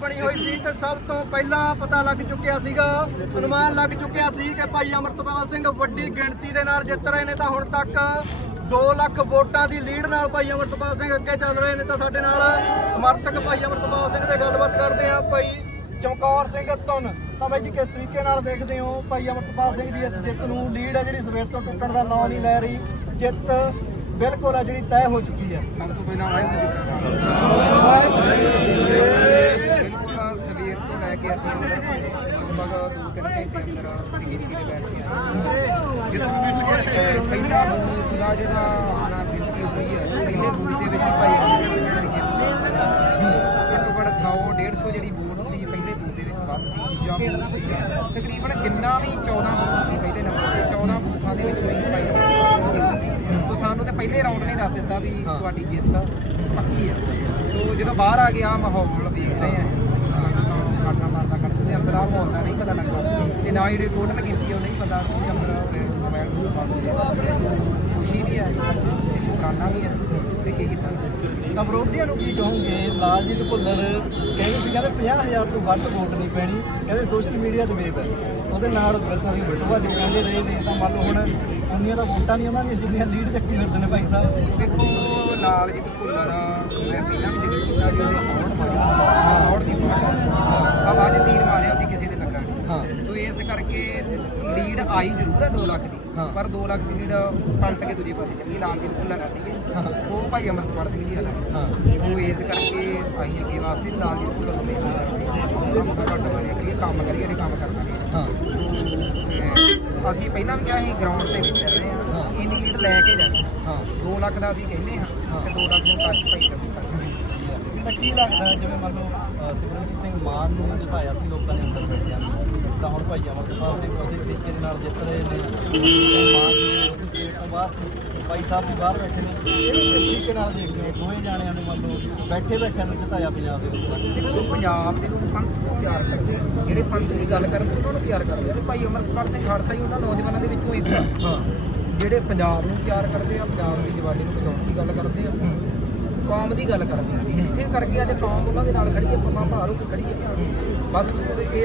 ਬਣੀ ਹੋਈ ਸੀ ਤੇ ਸਭ ਤੋਂ ਪਹਿਲਾਂ ਪਤਾ ਲੱਗ ਚੁੱਕਿਆ ਸੀਗਾ, ਅਨੁਮਾਨ ਲੱਗ ਚੁੱਕਿਆ ਸੀ ਕਿ ਭਾਈ ਅਮਰਤਪਾਲ ਸਿੰਘ ਵੱਡੀ ਗਿਣਤੀ ਦੇ ਨਾਲ ਜਿੱਤ ਰਹੇ ਨੇ ਤਾਂ ਹੁਣ ਤੱਕ 2 ਲੱਖ ਵੋਟਾਂ ਦੀ ਲੀਡ ਨਾਲ ਭਾਈ ਅਮਰਤਪਾਲ ਸਿੰਘ ਅੱਗੇ ਚੱਲ ਰਹੇ ਨੇ ਤਾਂ ਸਾਡੇ ਨਾਲ ਸਮਰਥਕ ਭਾਈ ਅਮਰਤਪਾਲ ਸਿੰਘ ਦੇ ਗੱਲਬਾਤ ਕਰਦੇ ਆ ਭਾਈ ਚਮਕੌਰ ਸਿੰਘ ਧੁਨ, ਤਾਂ ਬਾਈ ਜੀ, ਕਿਸ ਤਰੀਕੇ ਨਾਲ ਦੇਖਦੇ ਹੋ ਭਾਈ ਅਮਰਤਪਾਲ ਸਿੰਘ ਦੀ ਇਸ ਜਿੱਤ ਨੂੰ? ਲੀਡ ਹੈ ਜਿਹੜੀ ਸਵੇਰ ਤੋਂ ਟੁੱਟਣ ਦਾ ਨਾਂ ਨਹੀਂ ਲੈ ਰਹੀ। ਜਿੱਤ ਬਿਲਕੁਲ ਹੈ ਜਿਹੜੀ ਤੈਅ ਹੋ ਚੁੱਕੀ ਹੈ। ਸਭ ਤੋਂ ਪਹਿਲਾਂ ਵਾਹਿਗੁਰੂ ਜੀ ਕਾ ਖਾਲਸਾ ਸਵੇਰ ਤੋਂ ਲੈ ਕੇ ਅਸੀਂ ਅੰਦਰ ਸੀ ਲਗਭਗ ਦੋ ਤਿੰਨ ਘੰਟੇ ਅੰਦਰ ਦੇ ਬੈਠ ਜਦੋਂ ਪਹਿਲਾ ਬੂਥ ਸੀਗਾ ਜਿਹੜਾ ਗਿਣਤੀ ਹੋਈ ਹੈ ਪਹਿਲੇ ਬੂਥ ਦੇ ਵਿੱਚ ਭਾਈ ਦੀ ਘੱਟੋ ਘੱਟ 100 150 ਜਿਹੜੀ ਵੋਟ ਸੀ ਪਹਿਲੇ ਬੂਥ ਦੇ ਵਿੱਚ ਵੱਧ ਸੀ ਜਾਂ ਬੂਥ। ਤਕਰੀਬਨ ਜਿੰਨਾ ਵੀ 14 ਬੂਥ ਸੀ ਪਹਿਲੇ ਨੰਬਰ ਤੇ 14 ਬੂਥਾਂ ਦੇ ਵਿੱਚ ਭਾਈ ਦੀ ਸੀ ਸਾਨੂੰ ਤੇ ਪਹਿਲੇ ਰਾਉਂਡ ਨੇ ਦੱਸ ਦਿੱਤਾ ਵੀ ਤੁਹਾਡੀ ਜਿੱਤ ਪੱਕੀ ਹੈ ਸੋ ਜਦੋਂ ਬਾਹਰ ਆ ਗਿਆ ਮਾਹੌਲ ਵੇਖ ਰਹੇ ਆ ਸੰਗਤਾਂ ਕਾਟਾ ਮਾਰਦਾ ਕਰਦੇ ਅੰਦਰ ਆ ਮਾਹੌਲ ਦਾ ਨਹੀਂ ਪਤਾ ਲੱਗਾ ਤੇ ਨਾ ਹੀ ਰਿਪੋਰਟ ਨਾ ਕੀਤੀ ਉਹ ਨਹੀਂ ਪਤਾ ਕਿ ਅੰਦਰ ਮੋਬਾਈਲ ਨੂੰ ਬੰਦ ਖੁਸ਼ੀ ਵੀ ਹੈ ਤੇ ਸ਼ੁਕਰਾਨਾ ਵੀ ਹੈ ਤੇ ਕੀ ਕੀਤਾ ਤਾਂ ਵਿਰੋਧੀਆਂ ਨੂੰ ਕੀ ਕਹੋਗੇ? ਲਾਲਜੀਤ ਭੁੱਲਰ ਕਹਿੰਦੇ ਸੀ ਕਹਿੰਦੇ 50000 ਤੋਂ ਵੱਧ ਵੋਟ ਨਹੀਂ ਪੈਣੀ। ਕਹਿੰਦੇ ਸੋਸ਼ਲ ਮੀਡੀਆ ਤੇ ਵੇਖ। ਉਹਦੇ ਨਾਲ ਬਿਰਸਾ ਦੀ ਬਿਟਵਾ ਜੀ ਕਹਿੰਦੇ ਰਹੇ ਨੇ ਤਾਂ ਮੰਨ ਲਓ ਹੁਣ ਉਨੀਆਂ ਤਾਂ ਵੋਟਾਂ ਨਹੀਂ ਉਹਨਾਂ ਦੀਆਂ ਜਿੰਨੀਆਂ ਲੀਡ ਚੱਕੀ ਫਿਰਦੇ ਨੇ ਭਾਈ ਸਾਹਿਬ। ਦੇਖੋ ਲਾਲ ਜੀ ਭੁੱਲਰ ਮੈਂ ਪਹਿਲਾਂ ਵੀ ਜ਼ਿਕਰ ਕੀਤਾ ਜੀ ਉਹਦੇ ਹੌੜ ਮਾਰਿਆ ਹੌੜ ਦੀ ਆਵਾਜ਼ ਤੀਰ ਮਾਰਿਆ ਸੀ ਕਿਸੇ ਦੇ ਲੱਗਾ ਨਹੀਂ ਹਾਂ ਸੋ ਇਸ ਕਰਕੇ ਲੀਡ ਆਈ ਜ਼ਰੂਰ ਹੈ 2 ਲੱਖ ਦੀ। ਪਰ 2 ਲੱਖ ਦੀ ਲੀਡ ਪਲਟ ਕੇ ਦੂਜੇ ਪਾਸੇ ਚਲੀ ਲਾਲ ਜੀ ਭੁੱਲਰ ਆ ਸੀਗੇ। ਉਹ ਭਾਈ ਅਮਰਪਾਲ ਸਿੰਘ ਜੀ ਹਲਾ ਹਾਂ। ਉਹ ਇਸ ਕਰਕੇ ਆਈ ਅੱਗੇ ਵਾਸਤੇ ਲਾਲ ਜੀ ਭੁੱਲਰ ਨੂੰ ਮਿਹਨਤ ਕੰਮ ਘੱਟ ਕਰੀਏ ਕੰਮ ਕਰੀਏ ਤੇ ਕੰਮ ਕਰਨਾ ਹਾਂ। ਅਸੀਂ ਪਹਿਲਾਂ ਵੀ ਕਿਹਾ ਸੀ ਗਰਾਊਂਡ ਤੇ ਵੀ ਚੱਲ ਰਹੇ ਹਾਂ। ਹਾਂ। ਇੰਨੀ ਲੀਡ ਲੈ ਕੇ ਜਾਣਾ। ਹਾਂ। 2 ਲੱਖ ਦਾ ਅਸੀਂ ਕਹਿੰਦੇ ਹਾਂ। ਤੇ 2 ਲੱਖ ਨੂੰ ਟੱਚ ਭਾਈ ਕਰਨੀ ਤਾਂ ਕੀ ਲੱਗਦਾ ਹੈ। ਜਿਵੇਂ ਮੰਨ ਲਓ ਸਿਮਰਨਜੀਤ ਸਿੰਘ ਮਾਨ ਨੂੰ ਜਿਤਾਇਆ ਸੀ ਲੋਕਾਂ ਨੇ ਅੰਦਰ ਬੈਠਿਆਂ ਨੂੰ। ਤਾਂ ਹੁਣ ਭਾਈ ਅਮਰਪਾਲ ਸਿੰਘ ਉਸੇ ਤਰੀਕੇ ਦੇ ਨਾਲ ਜਿੱਤ ਰਹੇ ਨੇ। ਮਾਨ ਸਟੇਟ ਤੋਂ ਬਾਹਰ ਸੀ। ਭਾਈ ਸਾਹਿਬ ਵੀ ਬਾਹਰ ਬੈਠੇ ਨੇ। ਤਰੀਕੇ ਨਾਲ ਦੇਖਦੇ ਹੋ? ਦੋਵੇਂ ਜਾਣਿਆਂ ਨੂੰ ਮੰਨ ਲਓ ਬੈਠੇ ਬੈਠਿਆਂ ਨੂੰ ਜਿਤਾਇਆ ਪੰਜਾਬ ਦੇ ਲੋਕਾਂ। ਨੇ ਦੇਖੋ ਪੰਜਾਬ ਦੇ ਨੂੰ ਪੰਥ ਤੋਂ ਪਿਆਰ ਕਰਦੇ। ਜਿਹੜੇ ਪੰਥ ਦੀ ਗੱਲ ਕਰਦੇ ਉਹਨਾਂ ਨੂੰ ਪਿਆਰ ਕਰਦੇ ਤੇ ਭਾਈ ਅਮਰਪਾਲ ਸਿੰਘ ਖਾਲਸਾ ਜੀ ਉਹਨਾਂ ਨੌਜਵਾਨਾਂ ਦੇ ਵਿੱਚੋਂ ਇੱਕ ਹਾਂ। ਜਿਹੜੇ ਪੰਜਾਬ ਨੂੰ ਪਿਆਰ ਕਰਦੇ ਆ ਪੰਜਾਬ ਦੀ ਜਵਾਨੀ ਨੂੰ ਬਚਾਉਣ ਦੀ ਗੱਲ ਕਰਦੇ ਆ। ਕੌਮ ਦੀ ਗੱਲ ਕਰਦੇ ਆ। ਇਸੇ ਕਰਕੇ ਅੱਜ ਕੌਮ ਉਹਨਾਂ ਦੇ ਨਾਲ ਖੜੀ ਹੈ ਪੰਮਾ ਭਾਰ ਹੋ ਕੇ ਖੜੀ ਹੈ ਬਸ ਇਹ